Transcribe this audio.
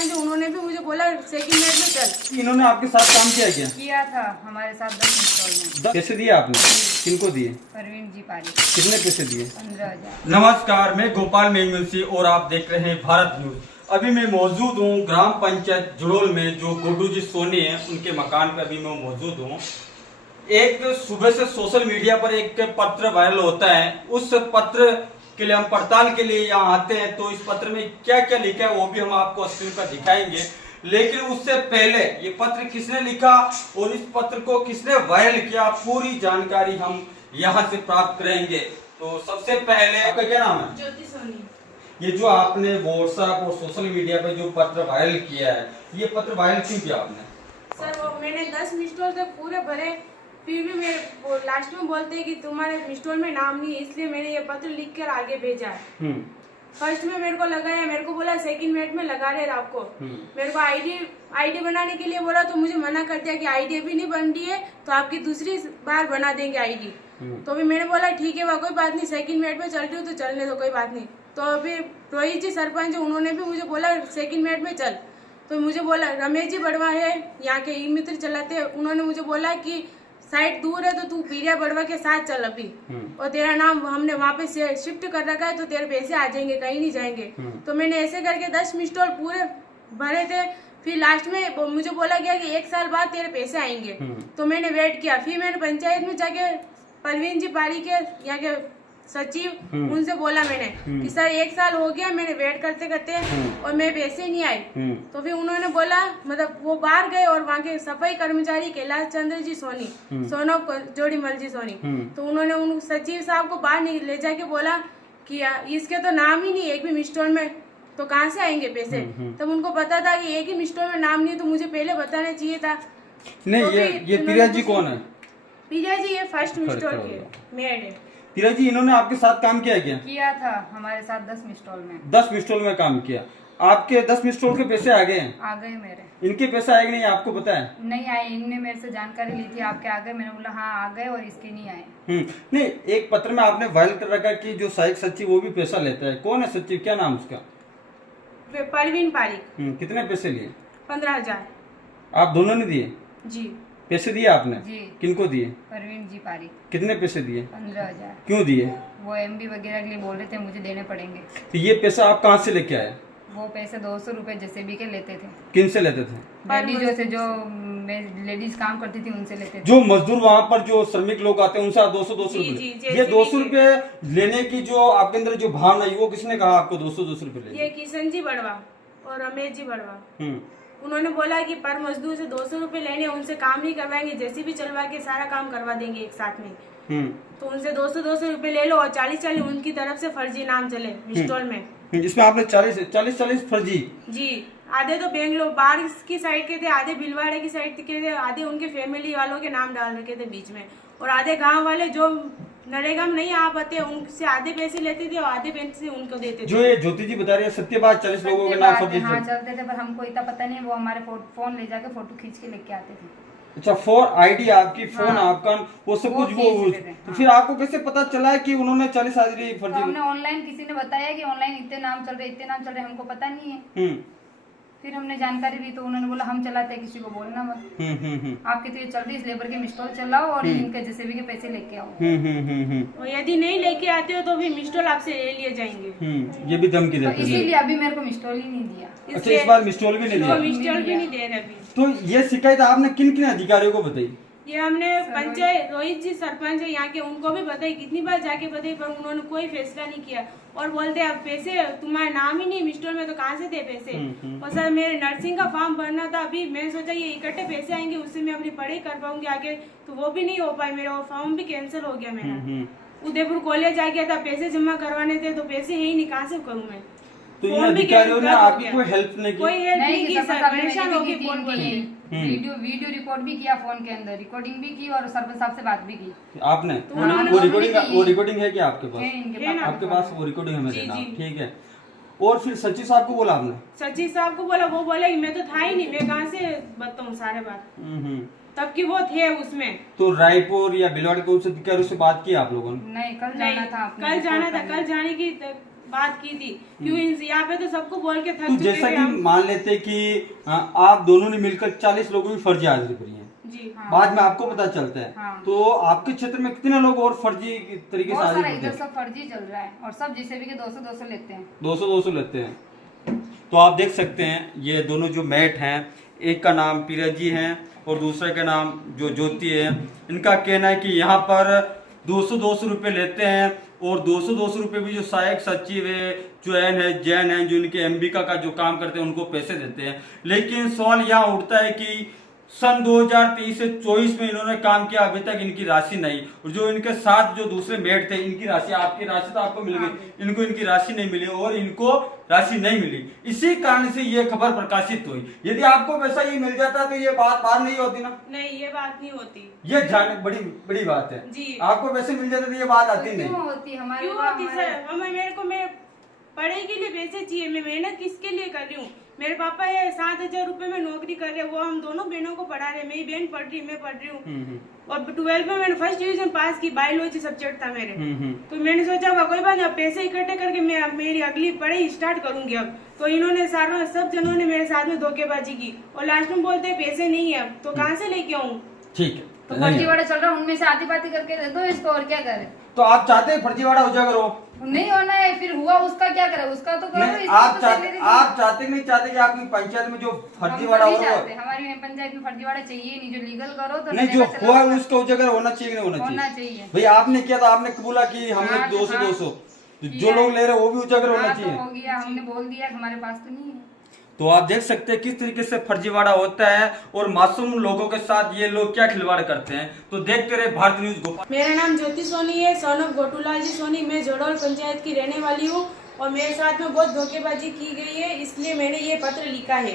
सरपंच उन्होंने भी मुझे बोला सेकंड मिनट में चल। इन्होंने आपके साथ काम किया क्या? किया था हमारे साथ 10 इंस्टॉल में। पैसे दिए आपने? किनको दिए? परवीन जी पारी। कितने पैसे दिए? 15,000। नमस्कार, मैं गोपाल मेघमुंशी और आप देख रहे हैं भारत न्यूज। अभी मैं मौजूद हूँ ग्राम पंचायत जुड़ोल में, जो गुड्डू जी सोनी है उनके मकान पर अभी मैं मौजूद हूँ। एक सुबह से सोशल मीडिया पर एक पत्र वायरल होता है, उस पत्र के लिए हम पड़ताल के लिए यहाँ आते हैं। तो इस पत्र में क्या क्या लिखा है वो भी हम आपको स्क्रीन पर दिखाएंगे, लेकिन उससे पहले ये पत्र किसने लिखा और इस पत्र को किसने वायरल किया, पूरी जानकारी हम यहाँ से प्राप्त करेंगे। तो सबसे पहले आपका क्या नाम है? ज्योति सोनी। ये जो आपने व्हाट्सएप और सोशल मीडिया पे जो पत्र वायरल किया है, ये पत्र वायरल क्यों किया आपने? सर वो मैंने 10 मिस्टॉल तक पूरे भरे, फिर भी मेरे लास्ट में बोलते हैं कि तुम्हारे मिस्टॉल में नाम नहीं है, इसलिए मैंने ये पत्र लिख कर आगे भेजा है। फर्स्ट में मेरे को लगाया, मेरे को बोला सेकंड मिनट में लगा रहे आपको। मेरे को आईडी बनाने के लिए बोला, तो मुझे मना कर दिया कि आईडी अभी नहीं बन रही है, तो आपकी दूसरी बार बना देंगे आईडी। तो भी मैंने बोला ठीक है, वह कोई बात नहीं, सेकंड मिनट में चल रही हूँ तो चलने दो, कोई बात नहीं। तो अभी रोहित जी सरपंच उन्होंने भी मुझे बोला सेकंड मिनट में चल। तो मुझे बोला रमेश जी बड़वा है यहाँ के ई मित्र चलाते हैं, उन्होंने मुझे बोला कि साइट दूर है तो तू पीरिया बड़वा के साथ चल अभी, और तेरा नाम हमने वहाँ पे शिफ्ट कर रखा है, तो तेरे पैसे आ जाएंगे, कहीं नहीं जाएंगे। तो मैंने ऐसे करके 10 मिस्टॉल पूरे भरे थे। फिर लास्ट में मुझे बोला गया कि 1 साल बाद तेरे पैसे आएंगे। तो मैंने वेट किया, फिर मैंने पंचायत में जाके परवीन जी पारी के यहाँ के सचिव उनसे बोला मैंने कि सर 1 साल हो गया मैंने वेट करते करते और मेरे पैसे नहीं आए। तो फिर उन्होंने बोला, मतलब वो बाहर गए और वहाँ के सफाई कर्मचारी कैलाश चंद्र जी सोनी, सोनव जोड़ीमल जी सोनी, तो उन्होंने उन सचिव साहब को बाहर ले जाके बोला कि इसके तो नाम ही नहीं एक भी मिस्टॉल में, तो कहाँ से आएंगे पैसे। तब उनको पता था कि एक ही मिस्टॉल में नाम नहीं, तो मुझे पहले बताना चाहिए था। नहीं, तो ये प्रिया जी कौन है? प्रिया जी ये फर्स्ट मिस्टॉल के मेड है। प्रिया जी, इन्होंने आपके साथ काम किया क्या? किया था हमारे साथ 10 मिस्टॉल में। 10 मिस्टॉल में काम किया। आपके 10 मिस्टॉल के पैसे आ गए हैं? आ गए मेरे। इनके पैसे आए कि नहीं आपको पता है? नहीं आए, इनने मेरे से जानकारी ली थी आपके आ गए, मैंने बोला हाँ आ गए, और इसके नहीं आए। नहीं, एक पत्र में आपने वायरल कर रखा कि जो सहायक सचिव वो भी पैसा लेता है। कौन है सचिव, क्या नाम उसका? परवीन पारी। कितने पैसे लिए? 15,000। आप दोनों ने दिए? जी। पैसे दिए आपने? जी। किनको दिए? परवीन जी पारी। कितने पैसे दिए? 15,000। क्यों दिए? वो एमबी वगैरह के लिए बोल रहे थे, मुझे देने पड़ेंगे। तो ये पैसा आप कहाँ से लेके आए? वो पैसे 200 रुपए जेसीबी के लेते थे। किन से लेते थे? लेडीजों से, जो लेडीज काम करती थी उनसे लेते थे। जो मजदूर वहाँ पर जो श्रमिक लोग आते हैं उनसे 200 रुपए। ये 200 रुपए लेने की जो आपके अंदर जो भावना है, वो किसने कहा आपको 200 रुपए लेने? ये किशन जी बड़वा और रमेश जी बड़वा, उन्होंने बोला कि पर मजदूर से 200 रुपए लेने, उनसे काम नहीं करवाएंगे, जैसे भी चलवा के सारा काम करवा देंगे एक साथ में। तो उनसे 200 रुपए ले लो, और 40 उनकी तरफ से फर्जी नाम चले मिस्टॉल में। जिसमें आपने 40 फर्जी? जी। आधे तो बेंगलोर बाहर की साइड के थे, आधे भिलवाड़े की साइड के थे, आधे उनके फैमिली वालों के नाम डाल रखे थे बीच में, और आधे गांव वाले जो नरेगा में नहीं आ पाते उनसे आधे पैसे लेते थे और आधे पैसे उनको देते थे। जो ये ज्योति जी बता रही है सत्य बात, 40 लोगों के नाम फर्जी? हाँ चलते थे, पर हमको इतना पता नहीं, वो हमारे फोन ले जाके फोटो खींच के लेके आते थे। अच्छा, फोन आईडी आपकी, फोन आपका, वो सब कुछ वो तो फिर आपको कैसे पता चला कि उन्होंने 40 आदमी फर्जी? तो हमने ऑनलाइन, किसी ने बताया कि ऑनलाइन इतने नाम चल रहे, हमको पता नहीं है। फिर हमने जानकारी दी तो उन्होंने बोला हम चलाते हैं, किसी को बोलना मत। आपके तो ये चल रही है, इस लेबर के मिस्टॉल चलाओ और इनके जेसीबी के पैसे लेके आओ। और यदि नहीं लेके आते हो तो भी मिस्टॉल आपसे ले लिए जाएंगे। ये भी धमकी देते हैं। इसीलिए अभी मेरे को मिस्टॉल ही नहीं दिया। अच्छा, इस बार मिस्टॉल भी नहीं दिया? मिस्टॉल भी नहीं दे रहे अभी। तो ये शिकायत आपने किन किन अधिकारियों को बताई? ये हमने पंचायत, रोहित जी सरपंच है यहाँ के, उनको भी बताई, कितनी बार जाके बताई, पर उन्होंने कोई फैसला नहीं किया। और बोलते अब पैसे तुम्हारा नाम ही नहीं मिस्टॉल में, तो कहाँ से दे पैसे। और सर मेरे नर्सिंग का फॉर्म भरना था, अभी मैंने सोचा ये इकट्ठे पैसे आएंगे उससे मैं अपनी पढ़ाई कर पाऊंगी आगे, तो वो भी नहीं हो पाई, मेरा वो फॉर्म भी कैंसिल हो गया मेरा। उदयपुर कॉलेज आ गया था, पैसे जमा करवाने थे, तो पैसे है ही नहीं, कहाँ से करूँ मैं। तो इन अधिकारियों ने आपकी कोई हेल्प नहीं की? कोई हेल्प नहीं की सर, परेशान हो गई फोन पर। वीडियो रिकॉर्ड भी किया, फोन के अंदर रिकॉर्डिंग भी की और सरपंच साहब से बात भी की आपने। तो वो रिकॉर्डिंग है क्या आपके पास? आपके पास वो रिकॉर्डिंग है मेरे नाम, ठीक है। और फिर सचिव साहब को बोला आपने? सचिव साहब को बोला, वो बोले मैं तो था ही नहीं, मैं कहाँ से बताऊँ सारे बात। तब की वो थे उसमें। तो रायपुर या भिलवाड़े के उच्च अधिकारियों से बात की आप लोगों ने? नहीं, कल जाना था। कल जाना की बात की थी। क्यों यहाँ पे तो सबको बोल के थक तो चुके जैसा थे कि हम। मान लेते कि आप दोनों ने मिलकर 40 लोगों की फर्जी हाजिरी भरी है, जी हाँ। बाद में आपको पता चलता है, हाँ। तो आपके क्षेत्र में कितने लोग और फर्जी तरीके से बहुत हाजिरी सारा भरते इधर हैं? सब फर्जी चल रहा है और सब जीसीबी के 200 लेते हैं। 200 लेते हैं। तो आप देख सकते हैं ये दोनों जो मैट हैं, एक का नाम पीराजी है और दूसरे का नाम जो ज्योति है। इनका कहना है कि यहाँ पर 200 रुपए लेते हैं और 200 रुपए भी जो सहायक सचिव है, चयन है, जैन है, जो इनके एमबीका का जो काम करते हैं उनको पैसे देते हैं। लेकिन सवाल यहाँ उठता है कि सन 2023 से 24 में इन्होंने काम किया, अभी तक इनकी राशि नहीं। और जो इनके साथ जो दूसरे मेट थे, इनकी राशि, आपकी राशि तो आपको मिल गई, इनको इनकी राशि नहीं मिली और इनको राशि नहीं मिली। इसी कारण से ये खबर प्रकाशित हुई। यदि आपको पैसा ये मिल जाता तो ये बात बाहर नहीं होती ना। नहीं, ये बात नहीं होती। ये जान बड़ी बड़ी बात है जी। आपको पैसे मिल जाते तो ये बात आती नहीं। क्यों होती हमारे क्यों होती सर? मेरे को मेरे पढ़ाई के लिए पैसे चाहिए। मैं मेहनत किसके लिए कर रही हूँ? मेरे पापा ये 7,000 रुपए में नौकरी कर रहे हैं, वो हम दोनों बहनों को पढ़ा रहे। मेरी बहन पढ़ रही, मैं पढ़ रही हूँ। और 12th में मैंने फर्स्ट डिवीजन पास की, बायोलॉजी सब्जेक्ट था मेरे। तो मैंने सोचा होगा कोई बात नहीं, पैसे इकट्ठे करके मैं मेरी अगली पढ़ाई स्टार्ट करूंगी अब। तो इन्होंने सब जनों ने मेरे साथ में धोखेबाजी की और लास्ट में बोलते पैसे नहीं है, तो कहाँ से लेके आऊँ? ठीक है, तो फर्जीवाड़ा चल रहा है, उनमें से आधी बाती करके दे दो इसको, और क्या करे? तो आप चाहते हैं फर्जीवाड़ा उजागर हो? नहीं होना है, फिर हुआ उसका क्या करे? उसका तो करो, नहीं, इसका आप तो चाहते सैलरी दो। आप चाहते नहीं चाहते कि आपकी पंचायत में जो हम फर्जीवाड़ा नहीं हो चाहते, हमारी पंचायत में फर्जीवाड़ा चाहिए नहीं। जो लीगल करो तो नहीं, जो चलेगा, चला हुआ हुआ। उसका उजागर होना चाहिए कि नहीं होना होना चाहिए? चाहिए। भाई आपने किया था, आपने कबूला कि हमने हाँ, 200 हाँ। जो लोग ले रहे हैं वो भी उजागर होना हाँ, तो चाहिए। हो गया, हमने बोल दिया, हमारे पास तो नहीं है। तो आप देख सकते हैं किस तरीके से फर्जीवाड़ा होता है और मासूम लोगों के साथ ये लोग क्या खिलवाड़ करते हैं। तो देखते रहे भारत न्यूज गोपाल। मेरा नाम ज्योति सोनी है, सन ऑफ गोटूलाल जी सोनी। मैं जड़ोल पंचायत की रहने वाली हूँ और मेरे साथ में बहुत धोखेबाजी की गई है, इसलिए मैंने ये पत्र लिखा है।